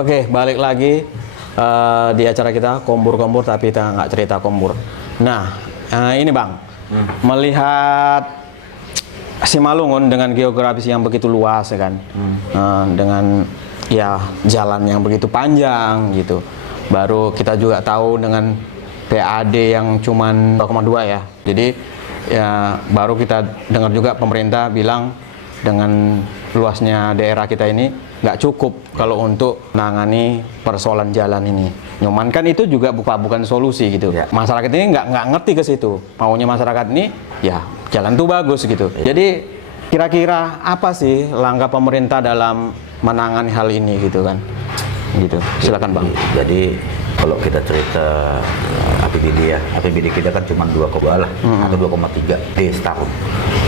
Oke, balik lagi di acara kita Kombur-Kombur, tapi kita nggak cerita kombur. Nah, ini Bang, melihat Simalungun dengan geografis yang begitu luas, ya kan, dengan ya jalan yang begitu panjang gitu. Baru kita juga tahu dengan PAD yang cuman 2,2 ya. Jadi ya baru kita dengar juga pemerintah bilang dengan luasnya daerah kita ini nggak cukup kalau untuk menangani persoalan jalan ini. Nyoman kan itu juga bukan solusi gitu. Ya. Masyarakat ini nggak ngerti ke situ. Maunya masyarakat ini ya jalan tuh bagus gitu. Ya. Jadi kira-kira apa sih langkah pemerintah dalam menangani hal ini gitu kan? Gitu. Silakan Bang. Jadi kalau kita cerita APBD ya, APBD kita kan cuma 2,2 lah atau 2,3 di setahun.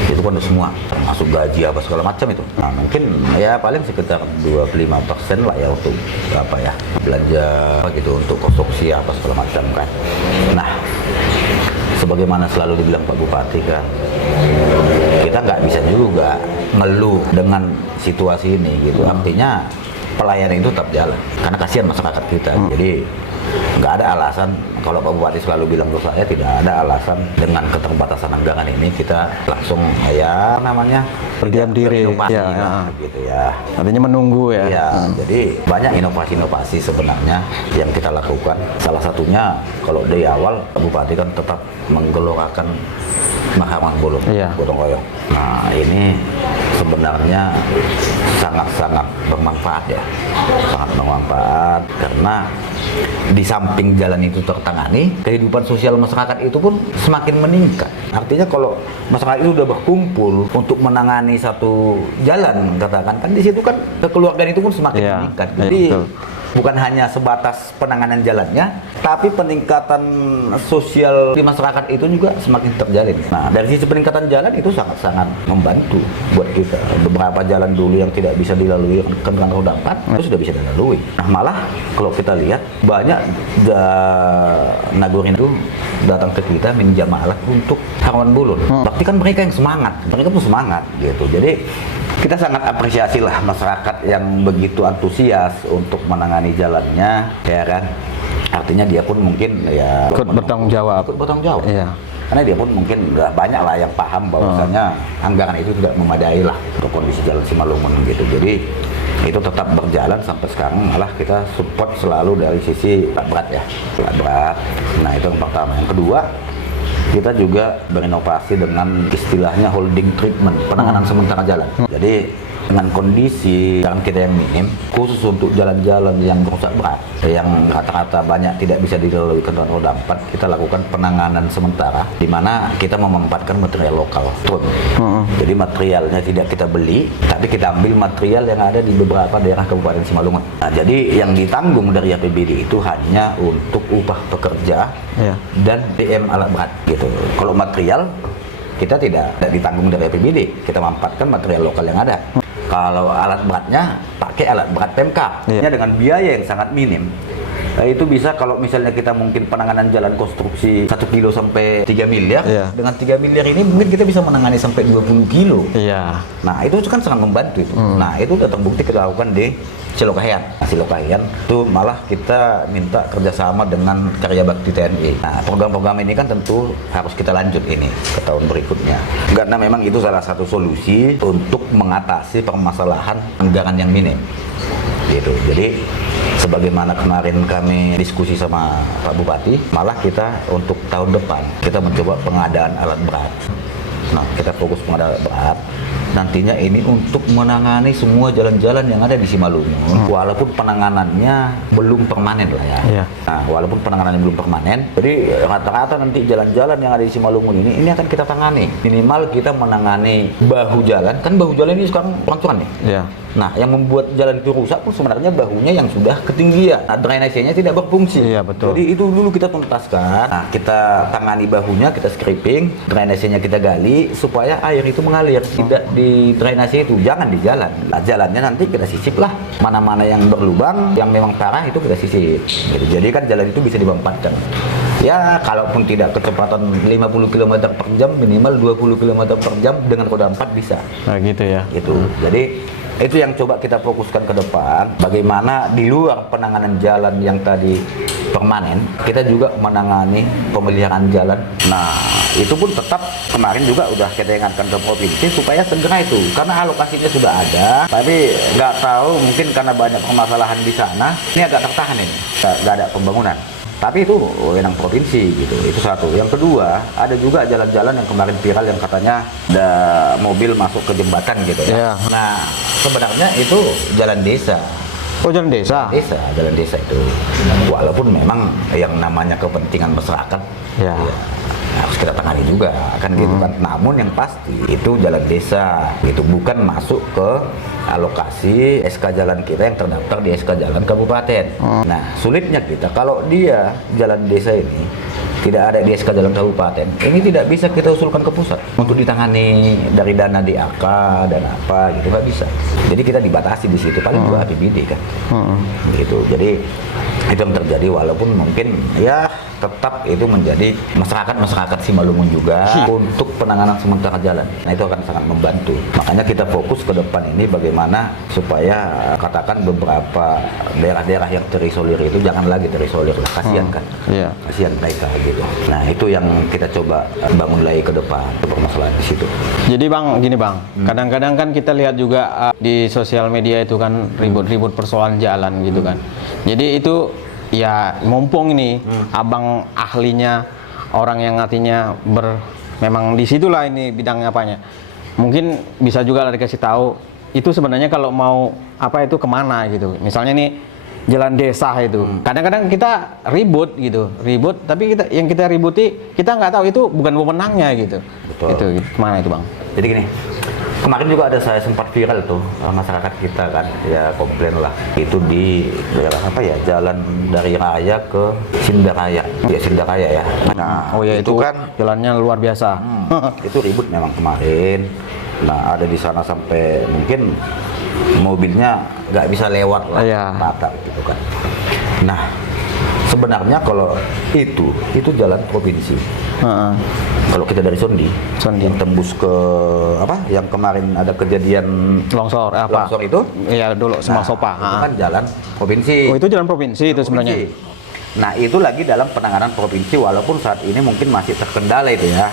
Itu kan udah semua, termasuk gaji apa segala macam itu. Nah mungkin ya paling sekitar 25% lah ya untuk apa ya belanja gitu untuk konstruksi apa segala macam kan. Nah sebagaimana selalu dibilang Pak Bupati kan, kita nggak bisa juga ngeluh dengan situasi ini gitu. Artinya pelayanan itu tetap jalan karena kasihan masyarakat kita. Jadi nggak ada alasan, kalau Pak Bupati selalu bilang ke saya, tidak ada alasan dengan keterbatasan anggaran ini kita langsung ya namanya berdiam diri ya, gitu ya. Artinya menunggu ya. Ya, jadi banyak inovasi-inovasi sebenarnya yang kita lakukan. Salah satunya kalau dari awal Pak Bupati kan tetap menggelorakan Mahkamah Bolong, gotong royong. Nah ini sebenarnya sangat-sangat bermanfaat ya, sangat bermanfaat karena di samping jalan itu tertangani, kehidupan sosial masyarakat itu pun semakin meningkat. Artinya kalau masyarakat itu sudah berkumpul untuk menangani satu jalan, katakan kan di situ kan kekeluargaan itu pun semakin meningkat. Jadi bukan hanya sebatas penanganan jalannya, tapi peningkatan sosial di masyarakat itu juga semakin terjalin. Nah, dari sisi peningkatan jalan itu sangat-sangat membantu buat kita. Beberapa jalan dulu yang tidak bisa dilalui kendaraan roda 4 itu sudah bisa dilalui. Nah, malah kalau kita lihat banyak Nagorin itu datang ke kita minjam alat untuk Harwan Bulun. Berarti kan mereka yang semangat, mereka pun semangat gitu. Jadi kita sangat apresiasi lah masyarakat yang begitu antusias untuk menangani jalannya, ya kan. Artinya dia pun mungkin ya ikut bertanggung jawab. Iya. Karena dia pun mungkin banyak lah yang paham bahwasanya anggaran itu tidak memadai lah untuk kondisi jalan Simalungun gitu. Jadi itu tetap berjalan sampai sekarang, malah kita support selalu dari sisi alat berat ya, alat berat. Nah itu yang pertama. Yang kedua, kita juga berinovasi dengan istilahnya holding treatment, penanganan sementara jalan. Jadi dengan kondisi jalan kita yang minim, khusus untuk jalan-jalan yang rusak berat, yang rata-rata banyak tidak bisa dilalui kendaraan roda 4, kita lakukan penanganan sementara, di mana kita memanfaatkan material lokal. Jadi materialnya tidak kita beli, tapi kita ambil material yang ada di beberapa daerah Kabupaten Simalungun. Nah, jadi yang ditanggung dari APBD itu hanya untuk upah pekerja dan DM alat berat gitu. Kalau material kita tidak ditanggung dari APBD, kita manfaatkan material lokal yang ada. Kalau alat beratnya pakai alat berat Pemkab, dengan biaya yang sangat minim. Itu bisa kalau misalnya kita mungkin penanganan jalan konstruksi 1 kilo sampai 3 miliar, dengan 3 miliar ini mungkin kita bisa menangani sampai 20 kilo. Nah itu kan sangat membantu itu. Nah itu sudah terbukti kita lakukan di Cilokahian. Nah, Cilokahian itu malah kita minta kerjasama dengan Karya Bakti TNI. Nah program-program ini kan tentu harus kita lanjut ini ke tahun berikutnya. Karena memang itu salah satu solusi untuk mengatasi permasalahan anggaran yang minim. Gitu. Jadi sebagaimana kemarin kami diskusi sama Pak Bupati, malah kita untuk tahun depan kita mencoba pengadaan alat berat. Nah, kita fokus pengadaan alat berat. Nantinya ini untuk menangani semua jalan-jalan yang ada di Simalungun, walaupun penanganannya belum permanen lah ya. Nah, walaupun penanganannya belum permanen, jadi rata-rata nanti jalan-jalan yang ada di Simalungun ini akan kita tangani. Minimal kita menangani bahu jalan, kan bahu jalan ini sekarang pancuran nih. Nah, yang membuat jalan itu rusak pun sebenarnya bahunya yang sudah ketinggian. Nah, drainasenya tidak berfungsi. Betul. Jadi itu dulu kita tuntaskan. Nah, kita tangani bahunya, kita scraping, drainasenya kita gali supaya air itu mengalir, tidak di drainase itu, jangan di jalan. Nah, jalannya nanti kita sisip lah. Mana-mana yang berlubang, yang memang parah itu kita sisip. Jadi kan jalan itu bisa dimanfaatkan. Ya, kalaupun tidak kecepatan 50 km per jam, minimal 20 km per jam dengan roda 4 bisa. Nah, gitu ya. Gitu. Jadi Itu yang coba kita fokuskan ke depan. Bagaimana di luar penanganan jalan yang tadi permanen, kita juga menangani pemeliharaan jalan. Nah, itu pun tetap kemarin juga udah kita ingatkan ke provinsi supaya segera itu, karena alokasinya sudah ada, tapi nggak tahu mungkin karena banyak permasalahan di sana, ini agak tertahan ini, nggak ada pembangunan. Tapi itu wewenang provinsi gitu, itu satu. Yang kedua, ada juga jalan-jalan yang kemarin viral yang katanya ada mobil masuk ke jembatan gitu ya. Iya. Nah, sebenarnya itu jalan desa. Oh, jalan desa. Jalan desa itu. Walaupun memang yang namanya kepentingan masyarakat Ya. ya, harus kita tangani juga kan gitu kan. Namun yang pasti itu jalan desa, itu bukan masuk ke alokasi SK jalan kita yang terdaftar di SK jalan kabupaten. Nah, sulitnya kita kalau dia jalan desa ini tidak ada di SK jalan kabupaten, ini tidak bisa kita usulkan ke pusat untuk ditangani dari dana DAK dan apa gitu, nggak bisa. Jadi kita dibatasi di situ, paling juga APBD kan. Gitu. Jadi itu yang terjadi, walaupun mungkin ya tetap itu menjadi masyarakat Simalungun juga untuk penanganan sementara jalan. Nah, itu akan sangat membantu. Makanya kita fokus ke depan ini bagaimana supaya katakan beberapa daerah-daerah yang terisolir itu jangan lagi terisolir lah. Kasihan kan. Iya. Kasihan mereka gitu. Nah, itu yang kita coba bangun lagi ke depan, permasalahan di situ. Jadi Bang, gini Bang, kadang-kadang kan kita lihat juga di sosial media itu kan ribut-ribut persoalan jalan gitu kan. Jadi itu ya mumpung ini abang ahlinya, orang yang artinya memang disitulah ini bidangnya apanya. Mungkin bisa juga lah dikasih tahu itu sebenarnya kalau mau apa itu kemana gitu. Misalnya nih jalan desa itu, kadang-kadang kita ribut gitu, tapi yang kita ributi kita nggak tahu itu bukan wewenangnya gitu. Betul. Itu kemana itu Bang? Jadi gini, kemarin juga ada saya sempat viral tuh, masyarakat kita kan ya komplain lah, itu di daerah apa ya, jalan dari Raya ke Sindaraya, ya Sindaraya ya. Nah, Oh ya, itu kan jalannya luar biasa. itu ribut memang kemarin. Nah, ada di sana sampai mungkin mobilnya nggak bisa lewat lah, Iya. mata gitu kan. Nah, sebenarnya kalau itu jalan provinsi. Heeh. Kalau kita dari Sondi, Sondi. yang tembus ke apa? Yang kemarin ada kejadian Longsor apa? longsor itu? Iya dulu Semal Sopa. Itu kan jalan provinsi. Oh itu jalan provinsi itu sebenarnya. Nah, itu lagi dalam penanganan provinsi, walaupun saat ini mungkin masih terkendala itu ya.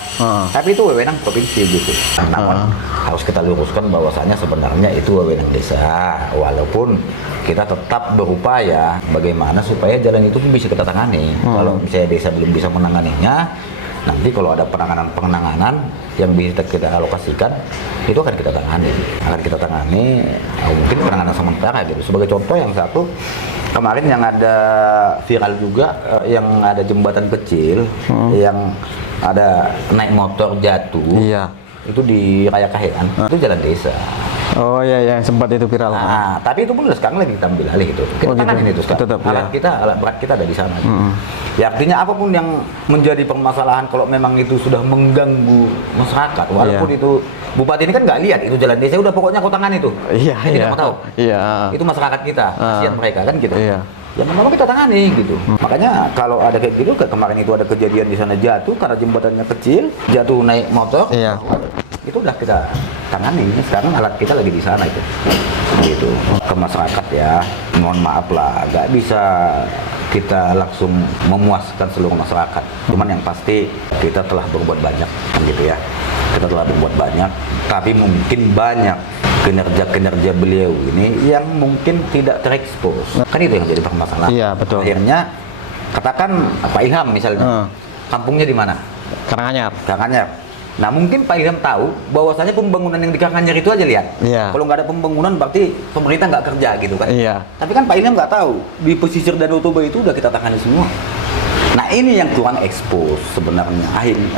Tapi itu wewenang provinsi gitu. Namun harus kita luruskan bahwasanya sebenarnya itu wewenang desa. Walaupun kita tetap berupaya bagaimana supaya jalan itu pun bisa kita tangani. Kalau misalnya desa belum bisa menanganinya, nanti kalau ada penanganan yang bisa kita alokasikan, itu akan kita tangani. Mungkin penanganan sementara gitu. Sebagai contoh yang satu, kemarin yang ada viral juga, yang ada jembatan kecil, yang ada naik motor jatuh, Iya. itu di Raya Kahean, itu jalan desa. Oh iya yang sempat itu viral. Nah, tapi itu pun sekarang lagi kita ambil alih itu. Kita Oh, gitu. tanganin itu sekarang. Tetap, Alat berat kita ada di sana. Ya artinya apapun yang menjadi permasalahan kalau memang itu sudah mengganggu masyarakat, walaupun itu bupati ini kan nggak lihat itu jalan desa, udah pokoknya kau tangani itu. Iya. Jadi Iya. kita mau tahu. Iya. Itu masyarakat kita, kasihan mereka kan gitu. Iya. Ya memang kita tangani gitu. Makanya kalau ada kayak gitu, kayak kemarin itu ada kejadian di sana jatuh karena jembatannya kecil, jatuh naik motor. Iya. Itu udah kita tangani. Sekarang alat kita lagi di sana itu. Gitu. Ke masyarakat ya, mohon maaf lah, nggak bisa kita langsung memuaskan seluruh masyarakat. Cuman yang pasti kita telah berbuat banyak, kan gitu ya. Kita telah berbuat banyak, tapi mungkin banyak kinerja-kinerja beliau ini yang mungkin tidak terekspos. Kan itu yang jadi permasalahan. Iya, betul. Akhirnya katakan Pak Ilham misalnya, kampungnya di mana? Karanganyar. Karanganyar. Nah, mungkin Pak Ilham tahu bahwasanya pembangunan yang di Karanganyar itu aja lihat. Iya. Kalau nggak ada pembangunan berarti pemerintah nggak kerja gitu kan. Iya. Tapi kan Pak Ilham nggak tahu di pesisir Danau Toba itu udah kita tangani semua. Nah, ini yang kurang ekspos sebenarnya.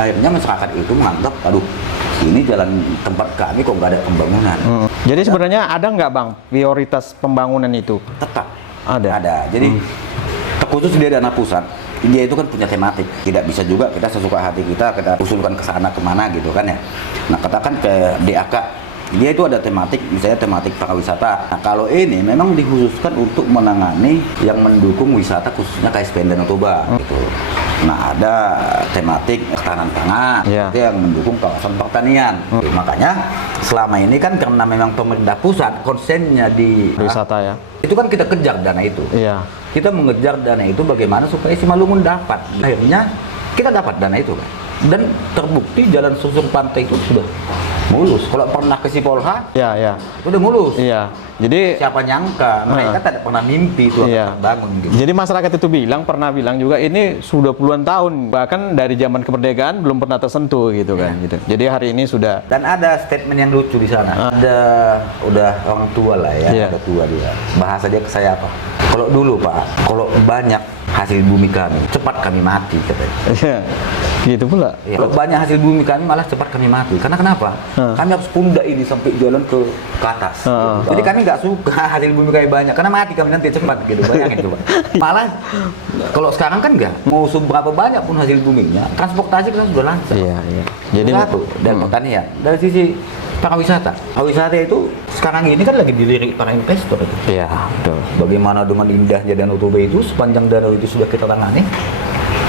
Akhirnya masyarakat itu menganggap, aduh, ini jalan tempat kami kok nggak ada pembangunan. Jadi sebenarnya ada nggak Bang prioritas pembangunan itu? Tetap Ada. Jadi terkhusus di dana pusat, dia itu kan punya tematik. Tidak bisa juga kita sesuka hati kita usulkan ke sana kemana gitu kan ya. Nah, katakan ke DAK, dia itu ada tematik, misalnya tematik pariwisata. Nah, kalau ini memang dikhususkan untuk menangani yang mendukung wisata khususnya KSPN Danau Toba gitu. Nah, ada tematik ketahanan pangan Iya. itu yang mendukung kawasan pertanian. Makanya selama ini kan karena memang pemerintah pusat konsennya di Wisata ya. itu kan kita kejar dana itu. Iya. Kita mengejar dana itu bagaimana supaya Simalungun dapat. Akhirnya kita dapat dana itu kan. Dan terbukti jalan susur pantai itu sudah mulus. Kalau pernah ke Sipolha, Iya, iya. itu udah mulus. Iya. Jadi Siapa nyangka mereka tidak pernah mimpi itu Iya. akan terbangun gitu. Jadi masyarakat itu pernah bilang juga ini sudah puluhan tahun, bahkan dari zaman kemerdekaan belum pernah tersentuh gitu kan. Gitu. Jadi hari ini sudah. Dan ada statement yang lucu di sana. Ada udah orang tua lah ya, Iya. ada tua dia. Bahasa dia ke saya apa? Kalau dulu Pak, kalau banyak hasil bumi kami, cepat kami mati katanya. Iya. Gitu pula. Ya, kalau banyak hasil bumi kami malah cepat kami mati. Karena kenapa? Kami harus pundak ini sampai jalan ke atas. Gitu. Jadi kami nggak suka hasil bumi kami banyak, karena mati kami nanti cepat gitu. Bayangin coba. Malah kalau sekarang kan nggak. Mau seberapa banyak pun hasil buminya, transportasi kan sudah lancar. Iya, iya. Jadi Satu, dan pertanian. Dari sisi pariwisata. Pariwisata itu sekarang ini kan lagi dilirik para investor itu. Iya, betul. Bagaimana dengan indahnya Danau Toba itu, sepanjang danau itu sudah kita tangani,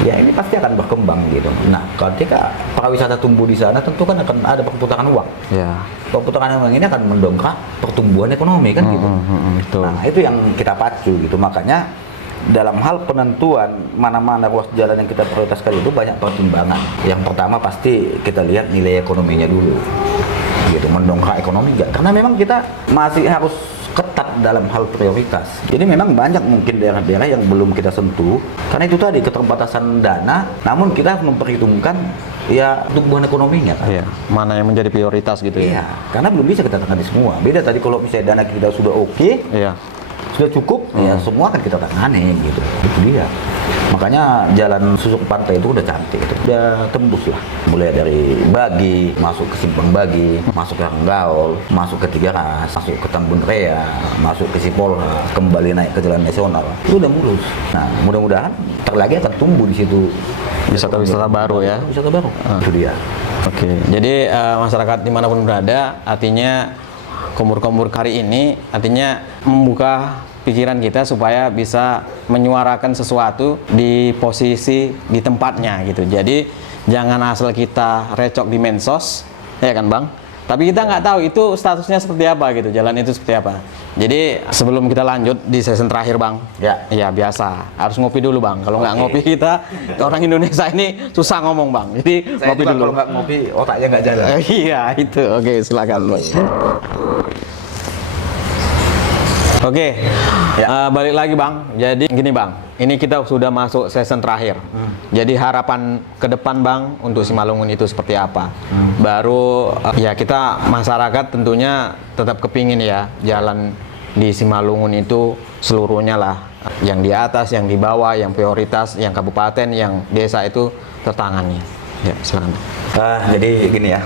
ya ini pasti akan berkembang gitu. Nah, ketika pariwisata tumbuh di sana, tentu kan akan ada perputaran uang. Iya. Perputaran uang ini akan mendongkrak pertumbuhan ekonomi kan gitu. Betul. Nah, itu yang kita pacu gitu. Makanya dalam hal penentuan mana-mana ruas jalan yang kita prioritaskan itu banyak pertimbangan. Yang pertama pasti kita lihat nilai ekonominya dulu. Gitu, mendongkrak ekonomi enggak. Karena memang kita masih harus ketat dalam hal prioritas. Jadi memang banyak mungkin daerah-daerah yang belum kita sentuh karena itu tadi keterbatasan dana, namun kita memperhitungkan ya tumbuhan ekonominya kan. Iya. Mana yang menjadi prioritas gitu Iya, ya. karena belum bisa kita tangani semua. Beda tadi kalau misalnya dana kita sudah oke, Iya. sudah cukup, ya semua akan kita tangani gitu. Itu dia. Makanya jalan susuk pantai itu udah cantik itu. Udah tembus lah. Mulai dari Bagi, masuk ke Simpang Bagi, masuk ke Renggaol, masuk ke Tiga Ras, masuk ke Tambun Rea, masuk ke Sipolha, kembali naik ke jalan nasional. Itu udah mulus. Nah, mudah-mudahan ntar lagi akan tumbuh di situ Wisata-wisata baru ya. Wisata baru. Itu dia. Oke. Jadi masyarakat dimanapun berada, artinya Kombur-Kombur kali ini artinya membuka pikiran kita supaya bisa menyuarakan sesuatu di posisi di tempatnya gitu. Jadi jangan asal kita recok di mensos, ya kan Bang? Tapi kita nggak tahu itu statusnya seperti apa gitu, jalan itu seperti apa. Jadi sebelum kita lanjut di season terakhir Bang, ya biasa harus ngopi dulu Bang. Kalau nggak ngopi kita orang Indonesia ini susah ngomong Bang. Jadi Saya ngopi juga dulu. kalau nggak ngopi otaknya nggak jalan. Iya itu, oke silakan Bang. Oke, balik lagi Bang. Jadi gini Bang, ini kita sudah masuk season terakhir. Jadi harapan ke depan Bang untuk Simalungun itu seperti apa? Baru ya kita masyarakat tentunya tetap kepingin ya jalan di Simalungun itu seluruhnya lah. Yang di atas, yang di bawah, yang prioritas, yang kabupaten, yang desa itu tertangani. Ya silakan. Jadi gini ya,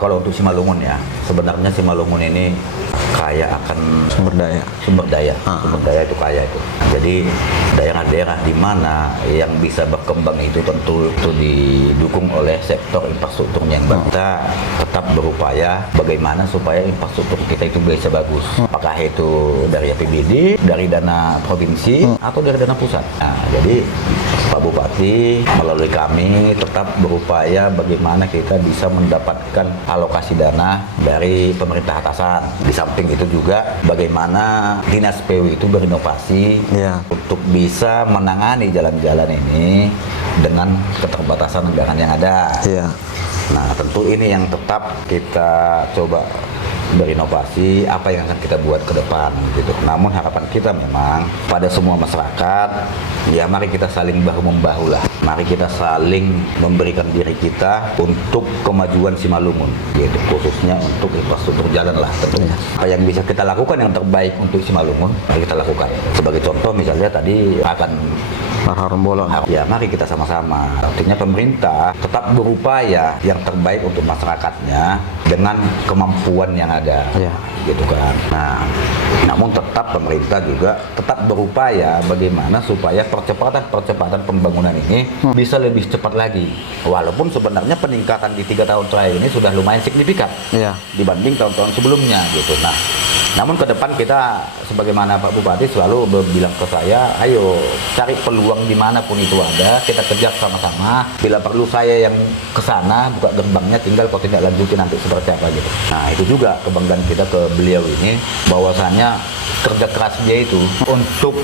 kalau untuk Simalungun ya, sebenarnya Simalungun ini kaya akan Sumber daya. sumber daya itu kaya itu. Jadi daerah-daerah di mana yang bisa berkembang itu tentu itu didukung oleh sektor infrastrukturnya yang baik. Kita tetap berupaya bagaimana supaya infrastruktur kita itu bisa bagus. Apakah itu dari APBD, dari dana provinsi, atau dari dana pusat. Nah, jadi Pak Bupati melalui kami tetap berupaya bagaimana kita bisa mendapatkan alokasi dana dari pemerintah atasan. Di samping itu juga bagaimana Dinas PU itu berinovasi untuk bisa menangani jalan-jalan ini dengan keterbatasan anggaran yang ada. Nah, tentu ini yang tetap kita coba berinovasi, apa yang akan kita buat ke depan gitu. Namun harapan kita memang pada semua masyarakat, ya mari kita saling bahu-membahu lah. Mari kita saling memberikan diri kita untuk kemajuan Simalungun gitu, khususnya untuk infrastruktur jalan lah tentunya. Apa yang bisa kita lakukan yang terbaik untuk Simalungun, mari kita lakukan. Sebagai contoh misalnya tadi akan Harum Bolon. Ya mari kita sama-sama. Artinya pemerintah tetap berupaya yang terbaik untuk masyarakatnya dengan kemampuan yang ada, gitu kan. Nah, namun tetap pemerintah juga tetap berupaya bagaimana supaya percepatan pembangunan ini bisa lebih cepat lagi. Walaupun sebenarnya peningkatan di 3 tahun terakhir ini sudah lumayan signifikan dibanding tahun-tahun sebelumnya, gitu. Nah, Namun ke depan kita sebagaimana Pak Bupati selalu bilang ke saya, ayo cari peluang dimanapun itu ada, kita kejar sama-sama. Bila perlu saya yang ke sana buka gerbangnya, tinggal kau tidak lanjutin nanti seperti apa gitu. Nah itu juga kebanggaan kita ke beliau ini, bahwasannya kerja keras dia itu untuk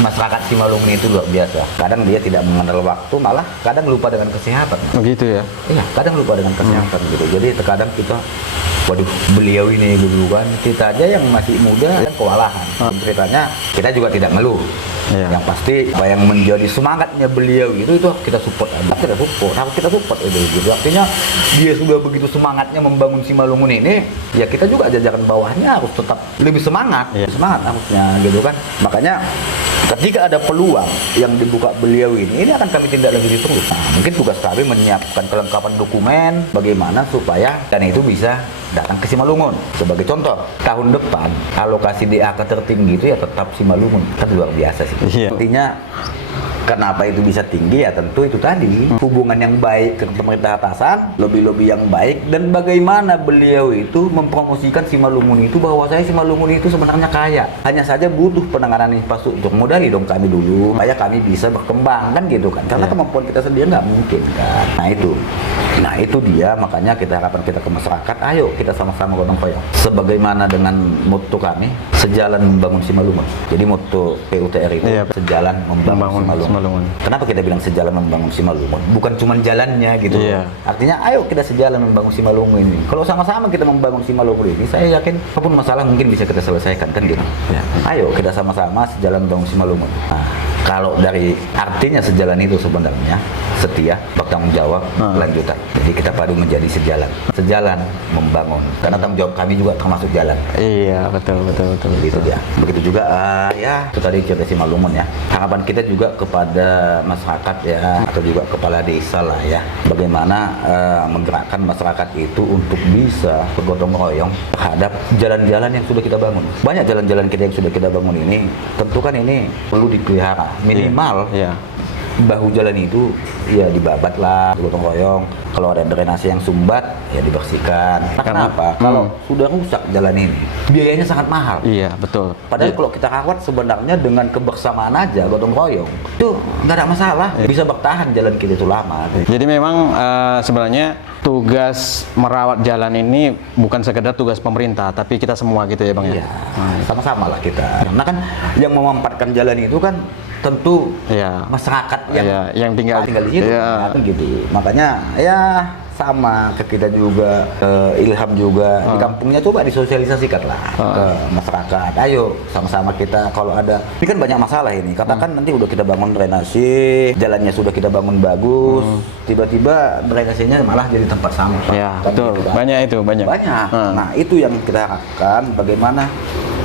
masyarakat Simalungun itu luar biasa. Kadang dia tidak mengenal waktu, malah kadang lupa dengan kesehatan. Begitu ya. Iya, kadang lupa dengan kesehatan gitu. Jadi terkadang kita, waduh, beliau ini dulu kan, kita aja yang masih muda yang kewalahan. Ceritanya kita juga tidak ngeluh. Yang pasti apa yang menjadi semangatnya beliau itu kita support aja. Kita support itu gitu. Artinya dia sudah begitu semangatnya membangun Simalungun ini, ya kita juga jajaran bawahnya harus tetap lebih semangat. Semangat harusnya gitu kan. Makanya ketika ada peluang yang dibuka beliau ini akan kami tindak lanjuti terus. Nah, mungkin tugas kami menyiapkan kelengkapan dokumen bagaimana supaya dan itu bisa datang ke Simalungun. Sebagai contoh, tahun depan alokasi DAK tertinggi itu ya tetap Simalungun. Kan luar biasa sih. Artinya kenapa itu bisa tinggi ya tentu itu tadi hubungan yang baik ke pemerintah atasan, lobby-lobby yang baik, dan bagaimana beliau itu mempromosikan Simalungun itu bahwa saya Simalungun itu sebenarnya kaya, hanya saja butuh penanganan infrastruktur. Modali dong kami dulu supaya kami bisa berkembang kan gitu kan, karena kemampuan kita sendiri nggak mungkin kan. Nah itu dia, makanya kita harapan kita ke masyarakat, ayo kita sama-sama gotong royong sebagaimana dengan motto kami, sejalan membangun Simalungun. Jadi motto PUTR itu sejalan membangun Simalungun. Kenapa kita bilang sejalan membangun Simalungun? Bukan cuma jalannya gitu. Artinya ayo kita sejalan membangun Simalungun ini. Kalau sama-sama kita membangun Simalungun ini, saya yakin apapun masalah mungkin bisa kita selesaikan kan gitu. Ayo kita sama-sama sejalan membangun Simalungun. Nah, kalau dari artinya sejalan itu sebenarnya setia, bertanggung jawab, kelanjutan. Jadi kita padu menjadi sejalan membangun. Karena tanggung jawab kami juga termasuk jalan. Iya, betul. Begitu dia. Begitu juga ya itu tadi cerita Simalungun ya. Harapan kita juga kepada masyarakat ya, atau juga kepala desa lah ya, bagaimana menggerakkan masyarakat itu untuk bisa bergotong royong terhadap jalan-jalan yang sudah kita bangun. Banyak jalan-jalan kita yang sudah kita bangun ini, tentu kan ini perlu dipelihara minimal. Bahu jalan itu ya dibabat lah, gotong royong. Kalau ada drainase yang sumbat ya dibersihkan. Nah, kenapa? Kalau sudah rusak jalan ini, biayanya sangat mahal. Iya, betul. Padahal kalau kita rawat sebenarnya dengan kebersamaan aja, gotong royong, itu nggak ada masalah. Bisa bertahan jalan kita itu lama. Jadi memang sebenarnya tugas merawat jalan ini bukan sekedar tugas pemerintah, tapi kita semua gitu ya Bang ya? Iya, sama-sama lah kita. Karena kan yang memanfaatkan jalan itu kan tentu masyarakat yang tinggal di situ, kan gitu. Makanya ya sama ke kita juga, Ilham juga di kampungnya coba disosialisasikan lah ke masyarakat. Ayo sama-sama kita, kalau ada ini kan banyak masalah ini. Katakan nanti udah kita bangun drainase, jalannya sudah kita bangun bagus, tiba-tiba drainasenya malah jadi tempat sampah. Ya, kan betul. Gitu, kan? Banyak. Nah itu yang kita harapkan, bagaimana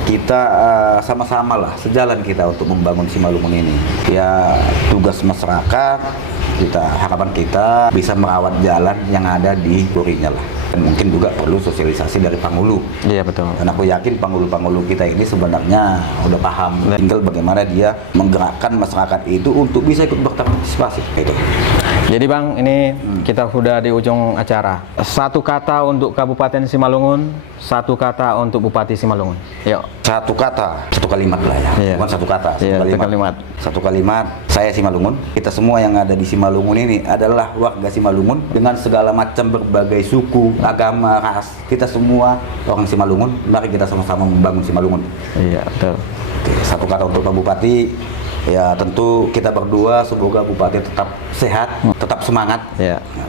kita sama-sama lah sejalan kita untuk membangun Simalungun ini. Ya tugas masyarakat, harapan kita bisa merawat jalan yang ada di Purinya lah. Dan mungkin juga perlu sosialisasi dari Panghulu. Iya betul. Dan aku yakin Panghulu kita ini sebenarnya udah paham. Tinggal bagaimana dia menggerakkan masyarakat itu untuk bisa ikut berpartisipasi. Gitu. Jadi Bang, ini kita sudah di ujung acara. Satu kata untuk Kabupaten Simalungun, satu kata untuk Bupati Simalungun. Yuk. Satu kalimat lah ya. Bukan satu kata, satu kalimat. Saya Simalungun. Kita semua yang ada di Simalungun ini adalah warga Simalungun dengan segala macam berbagai suku, agama, ras. Kita semua orang Simalungun. Mari kita sama-sama membangun Simalungun. Iya, betul. Satu kata untuk Pak Bupati. Ya tentu kita berdua semoga Bupati tetap sehat, tetap semangat.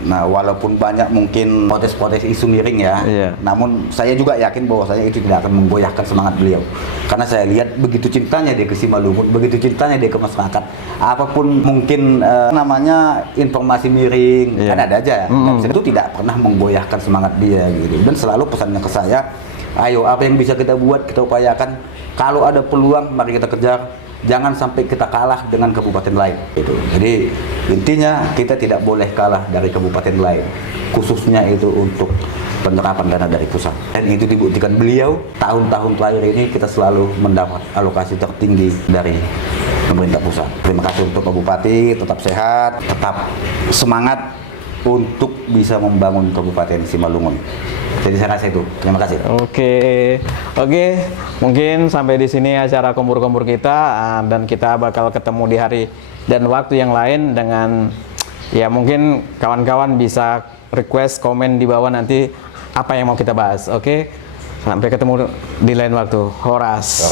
Nah walaupun banyak mungkin protes-protes isu miring ya, namun saya juga yakin bahwasanya itu tidak akan menggoyahkan semangat beliau. Karena saya lihat begitu cintanya dia ke Simalungun, begitu cintanya dia ke masyarakat. Apapun mungkin namanya informasi miring, kan ada aja. Itu tidak pernah menggoyahkan semangat dia gitu. Dan selalu pesannya ke saya, ayo apa yang bisa kita buat, kita upayakan. Kalau ada peluang mari kita kejar. Jangan sampai kita kalah dengan kabupaten lain. Gitu. Jadi intinya kita tidak boleh kalah dari kabupaten lain, khususnya itu untuk penerapan dana dari pusat. Dan itu dibuktikan beliau tahun-tahun terakhir ini kita selalu mendapat alokasi tertinggi dari pemerintah pusat. Terima kasih untuk Pak Bupati, tetap sehat, tetap semangat, untuk bisa membangun Kabupaten Simalungun. Jadi saya rasa itu. Terima kasih. Oke, mungkin sampai di sini acara kombur-kombur kita, dan kita bakal ketemu di hari dan waktu yang lain dengan, ya mungkin kawan-kawan bisa request komen di bawah nanti apa yang mau kita bahas. Oke, sampai ketemu di lain waktu. Horas.